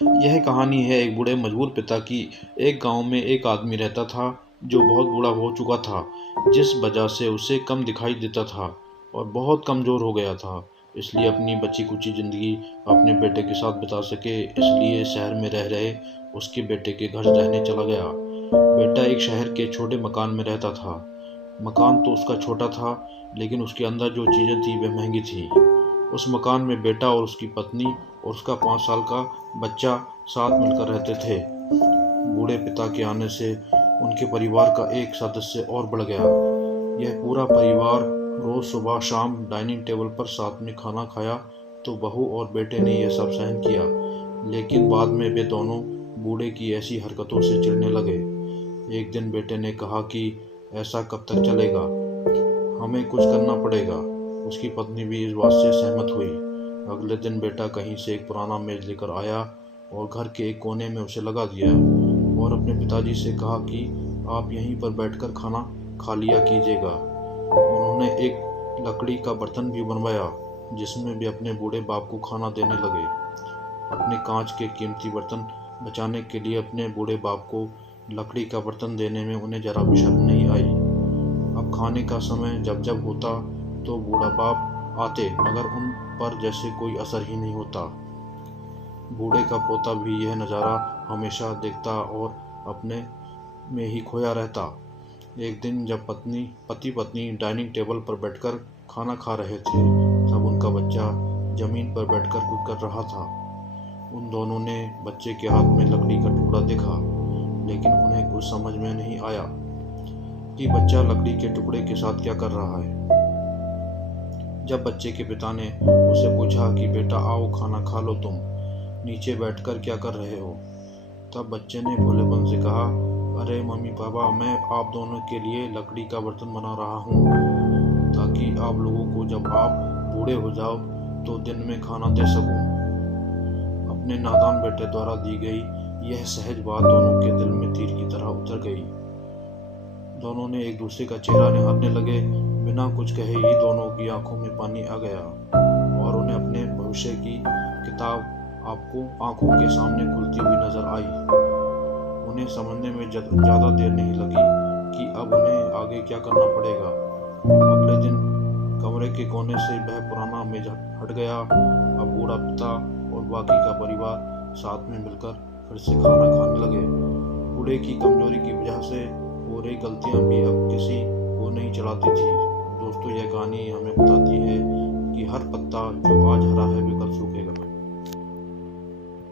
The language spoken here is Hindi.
यह कहानी है एक बूढ़े मजबूर पिता की। एक गांव में एक आदमी रहता था जो बहुत बूढ़ा हो चुका था, जिस वजह से उसे कम दिखाई देता था और बहुत कमज़ोर हो गया था। इसलिए अपनी बची कुची ज़िंदगी अपने बेटे के साथ बिता सके, इसलिए शहर में रह रहे उसके बेटे के घर रहने चला गया। बेटा एक शहर के छोटे मकान में रहता था। मकान तो उसका छोटा था, लेकिन उसके अंदर जो चीज़ें थी वह महंगी थी। उस मकान में बेटा और उसकी पत्नी और उसका 5 साल का बच्चा साथ मिलकर रहते थे। बूढ़े पिता के आने से उनके परिवार का एक सदस्य और बढ़ गया। यह पूरा परिवार रोज सुबह शाम डाइनिंग टेबल पर साथ में खाना खाया तो बहू और बेटे ने यह सब सहन किया। लेकिन बाद में वे दोनों बूढ़े की ऐसी हरकतों से चिढ़ने लगे। एक दिन बेटे ने कहा कि ऐसा कब तक चलेगा, हमें कुछ करना पड़ेगा। उसकी पत्नी भी इस बात से सहमत हुई। अगले दिन बेटा कहीं से एक पुराना मेज लेकर आया और घर के एक कोने में उसे लगा दिया और अपने पिताजी से कहा कि आप यहीं पर बैठकर खाना खा लिया कीजिएगा। उन्होंने एक लकड़ी का बर्तन भी बनवाया जिसमें वे अपने बूढ़े बाप को खाना देने लगे। अपने कांच के कीमती बर्तन बचाने के लिए अपने बूढ़े बाप को लकड़ी का बर्तन देने में उन्हें जरा भी शर्म नहीं आई। अब खाने का समय जब जब होता तो बूढ़ा बाप आते, मगर उन पर जैसे कोई असर ही नहीं होता। बूढ़े का पोता भी यह नज़ारा हमेशा देखता और अपने में ही खोया रहता। एक दिन जब पति पत्नी डाइनिंग टेबल पर बैठकर खाना खा रहे थे, तब उनका बच्चा जमीन पर बैठकर कुछ कर रहा था। उन दोनों ने बच्चे के हाथ में लकड़ी का टुकड़ा देखा, लेकिन उन्हें कुछ समझ में नहीं आया कि बच्चा लकड़ी के टुकड़े के साथ क्या कर रहा है। जब बच्चे के पिता ने उससे पूछा कि बेटा आओ खाना खा लो, तुम नीचे बैठकर क्या कर रहे हो, तब बच्चे ने भोलेपन से कहा, अरे मम्मी पापा, मैं आप दोनों के लिए लकड़ी का बर्तन बना रहा हूँ ताकि आप लोगों को जब आप बूढ़े हो जाओ तो दिन में खाना दे सकूं। अपने नादान बेटे द्वारा दी गई यह सहज बात दोनों के दिल में तीर की तरह उतर गई। दोनों ने एक दूसरे का चेहरा निहारने लगे। बिना कुछ कहे ही दोनों की आंखों में पानी आ गया और उन्हें अपने भविष्य की किताब आपको आंखों के सामने खुलती हुई नजर आई। उन्हें समझने में ज़्यादा देर नहीं लगी कि अब उन्हें आगे क्या करना पड़ेगा। अगले दिन कमरे के कोने से वह पुराना मेज हट गया। अब बूढ़ा पिता और बाकी का परिवार साथ में मिलकर फिर से खाना खाने लगे। बूढ़े की कमजोरी की वजह से हो रही गलतियां भी अब किसी को नहीं चलाती थी। दोस्तों, यह कहानी हमें बताती है कि हर पत्ता जो आज हरा है वे कल सूखेगा।